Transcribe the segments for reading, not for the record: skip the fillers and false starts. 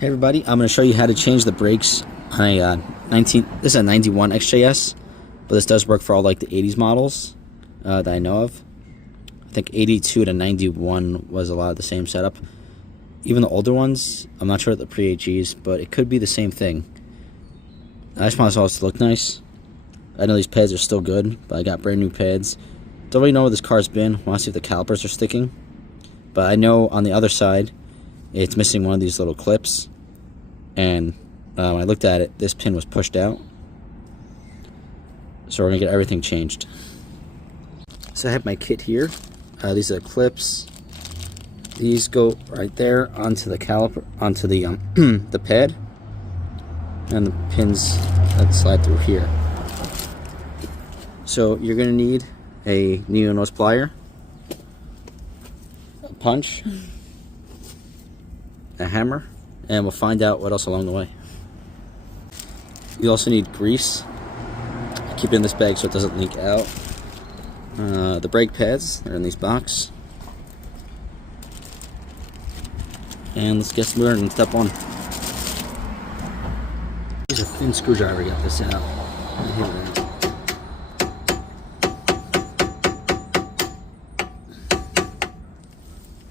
Hey everybody, I'm going to show you how to change the brakes on a this is a 91 XJ-S, but this does work for all like the 80s models that I know of. I think 82 to 91 was a lot of the same setup. Even the older ones, I'm not sure the pre-AGs, but it could be the same thing. I just want it to look nice. I know these pads are still good, but I got brand new pads. Don't really know where this car's been. Want to see if the calipers are sticking. But I know on the other side, it's missing one of these little clips, and when I looked at it, this pin was pushed out. So we're gonna get everything changed. So I have my kit here. These are the clips. These go right there onto the caliper, onto the the pad, and the pins that slide through here. So you're gonna need a needle nose plier, a punch, a hammer, and we'll find out what else along the way. You also need grease. Keep it in this bag so it doesn't leak out. The brake pads are in these boxes. And let's get started on step one. Use a thin screwdriver to get this out.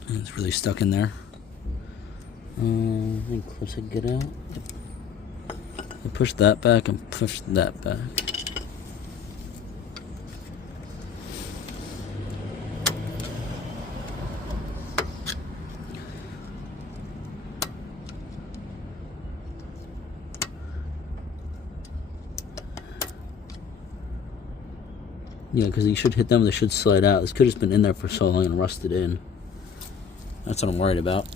It's really stuck in there. I think close I can get out. I push that back and push that back. Yeah, because you should hit them, they should slide out. This could have just been in there for so long and rusted in. That's what I'm worried about.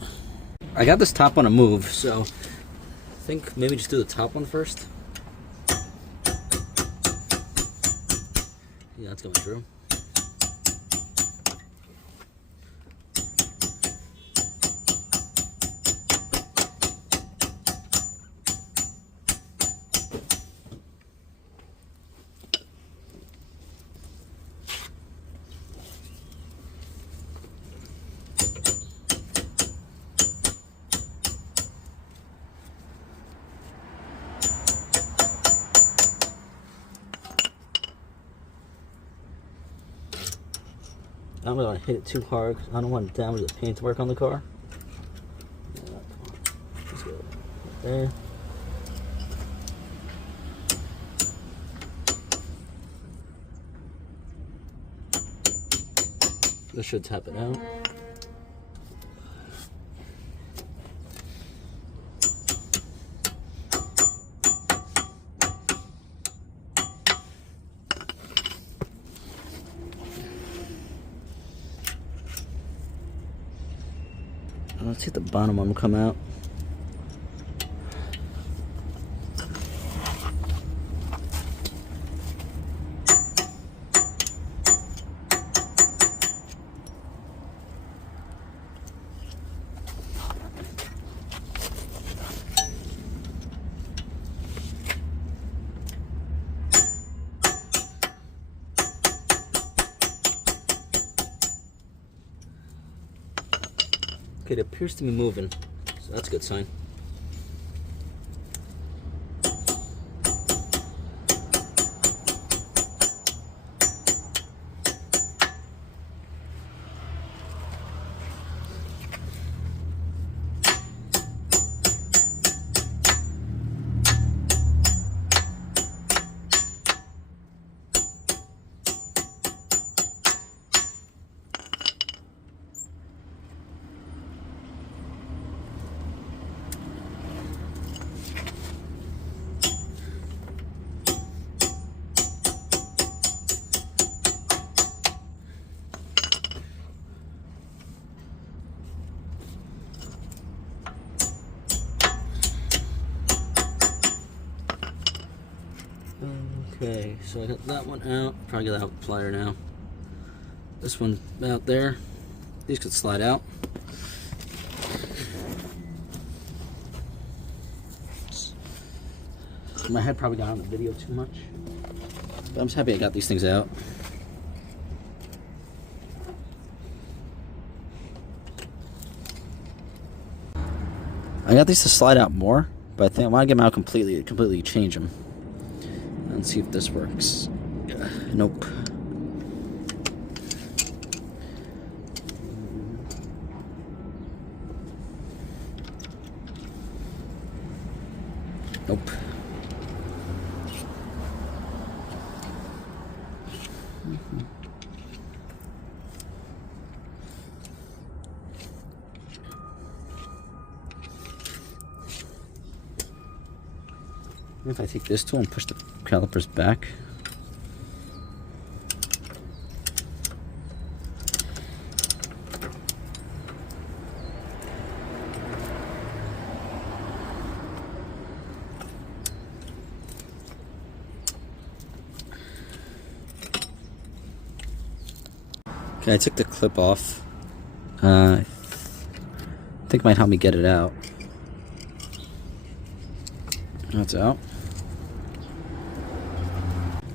I got this top one to move, so I think maybe just do the top one first. Yeah, that's going through. I don't want to hit it too hard because I don't want to damage the paintwork on the car. Yeah, let's go right there. This should tap it out. Let's see the bottom one will come out. Okay, it appears to be moving, so that's a good sign. Okay, so I got that one out. Probably get out the plier now. This one out there. These could slide out. My head probably got on the video too much. But I'm just happy I got these things out. I got these to slide out more, but I think I want to get them out completely change them. Let's see if this works. Nope. Nope. If I take this tool and push the calipers back. Okay, I took the clip off. I think it might help me get it out. That's out.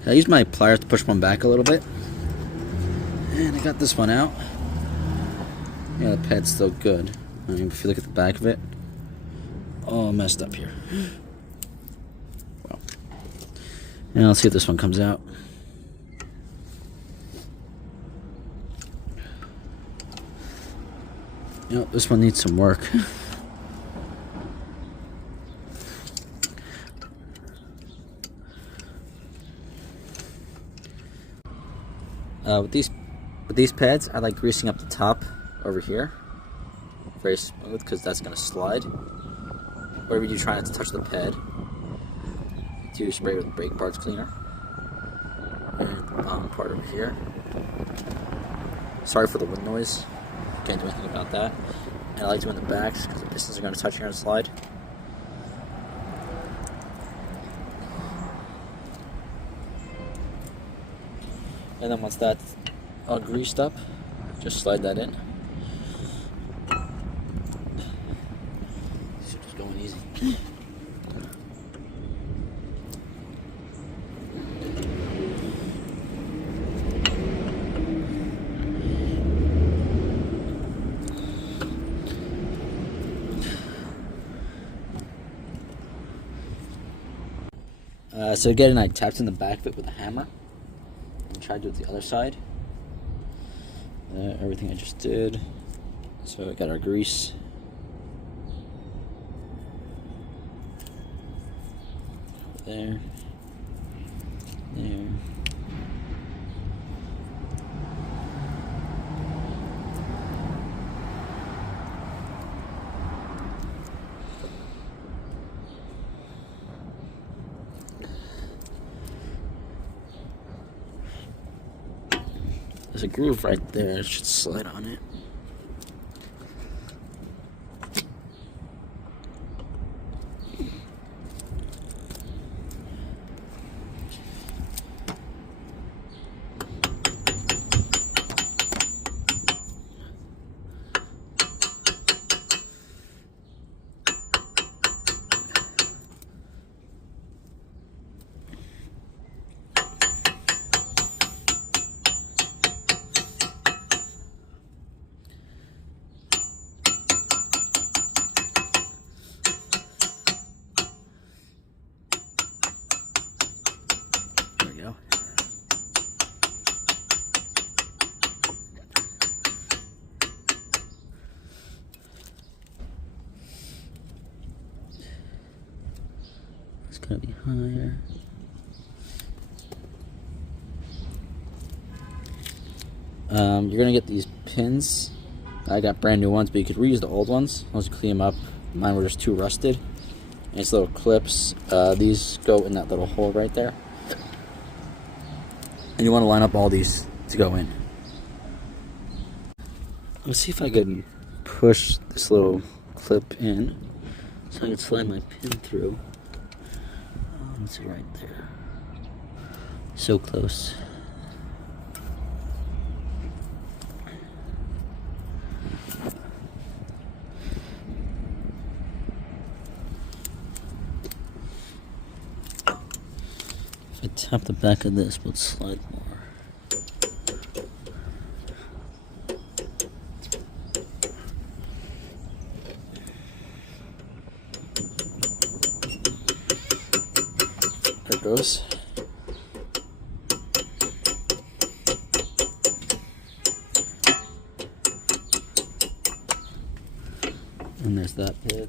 I used my pliers to push one back a little bit. And I got this one out. Yeah, the pad's still good. I mean, if you look at the back of it, all messed up here. Well, and let's see if this one comes out. You know, this one needs some work. With these pads, I like greasing up the top over here, very smooth, because that's gonna slide. Wherever you try not to touch the pad, do spray with brake parts cleaner. And the bottom part over here. Sorry for the wind noise. Can't do anything about that. And I like doing the backs because the pistons are gonna touch here and slide. And then once that's all greased up, just slide that in. This is just going easy. So again, I tapped in the back of it with a hammer. Tried to do it the other side. Everything I just did. So I got our grease. There. There. There's a groove right there. It should slide on it. It's gonna be higher. You're gonna get these pins. I got brand new ones, but you could reuse the old ones once you clean them up. Mine were just too rusted. And it's little clips. These go in that little hole right there. And you want to line up all these to go in. Let's see if I can push this little clip in so I can slide my pin through. Let's see, right there. So close. If I tap the back of this, we'll slide more. goes. And there's that pad.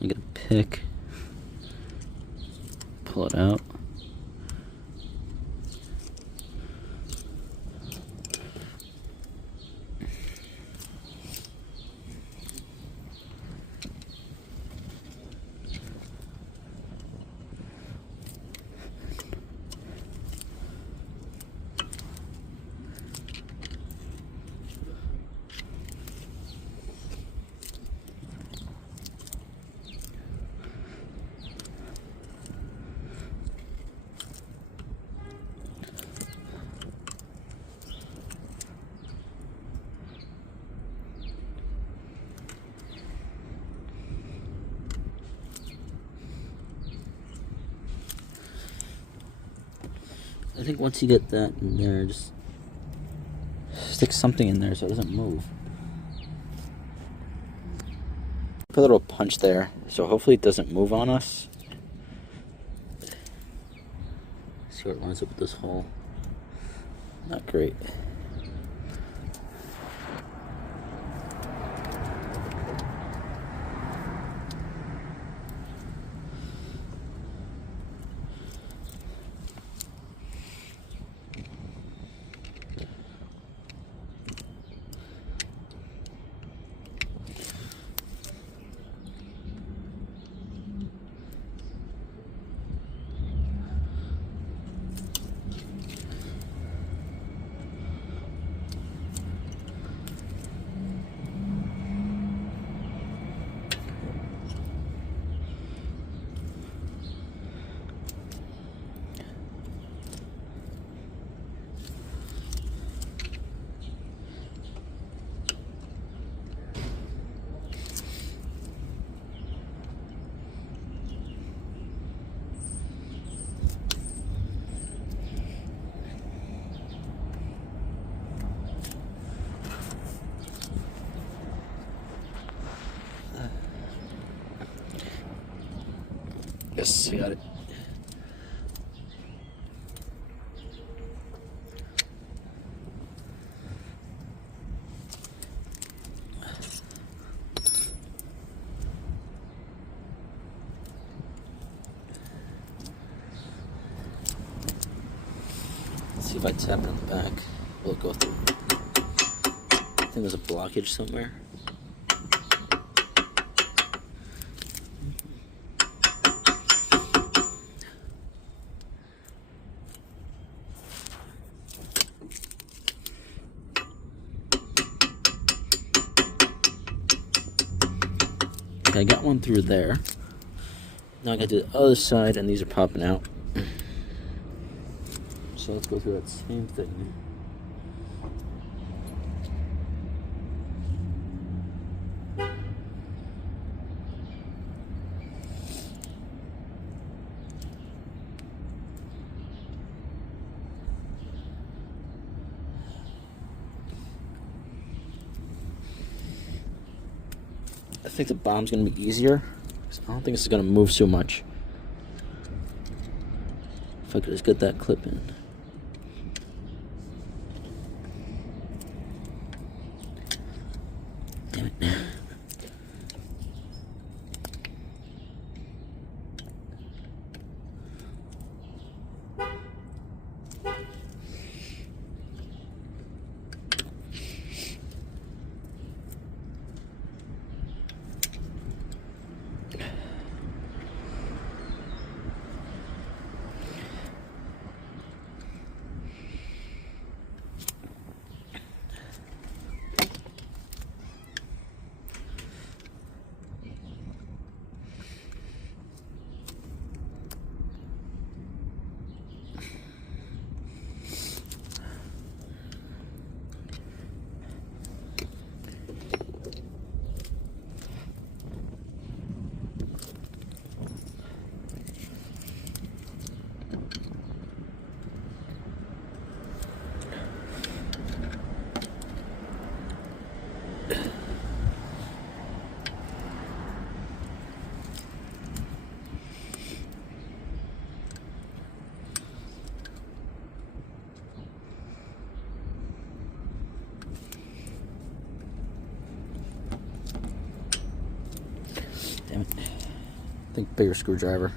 You get a pick, pull it out. I think once you get that in there, just stick something in there so it doesn't move. Put a little punch there, so hopefully it doesn't move on us. See where it lines up with this hole. Not great. Yes, I got it. Let's see if I tap it on the back. Will it go through? I think there's a blockage somewhere. Okay, I got one through there. Now I got to the other side, and these are popping out. So let's go through that same thing. I think the bottom's going to be easier. I don't think this is going to move so much. If I could just get that clip in. Damn it. I think bigger screwdriver.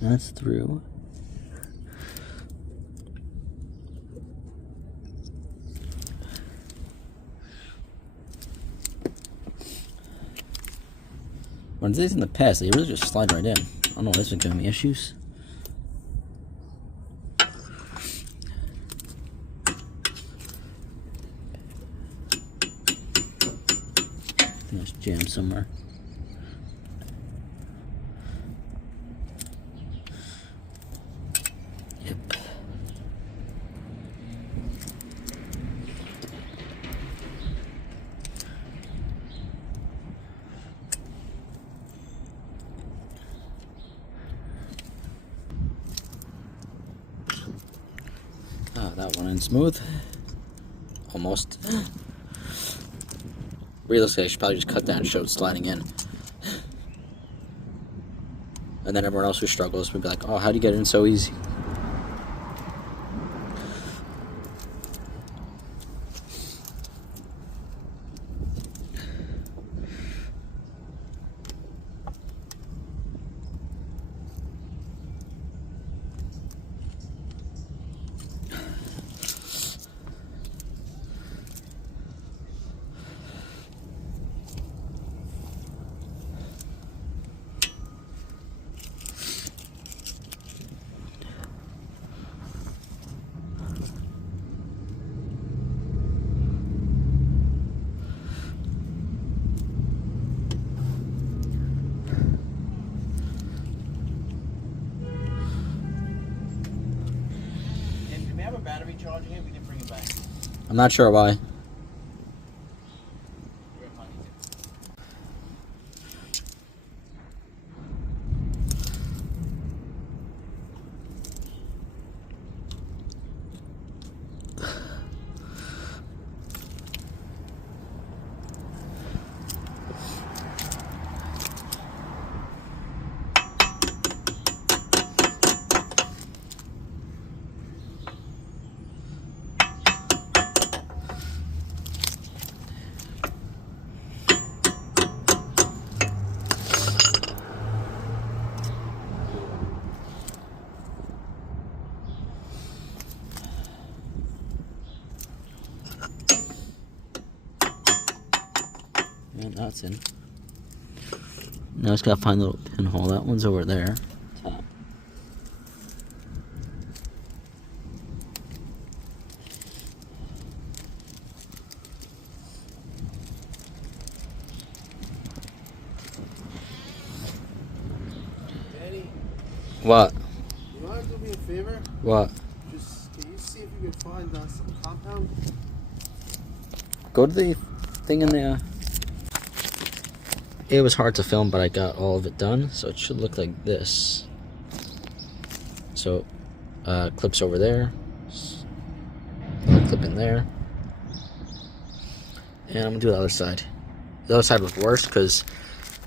That's through. When these in the past, they really just slide right in. I don't know why this is giving me issues. Let's jam somewhere. Yep. That one in smooth. Almost. Realistically, I should probably just cut that and show it sliding in. And then everyone else who struggles would be like, oh, how do you get it in so easy? Battery charging it, we didn't bring it back. I'm not sure why. And that's in. Now I just gotta find the little pinhole. That one's over there. Top. Danny, What? you want to do me a favor? What? Just, can you see if you can find some compound? Go to the thing in the... It was hard to film, but I got all of it done, so it should look like this. So, clips over there. Another clip in there. And I'm gonna do the other side. The other side was worse because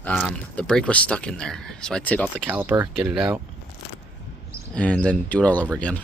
the brake was stuck in there. So I take off the caliper, get it out, and then do it all over again.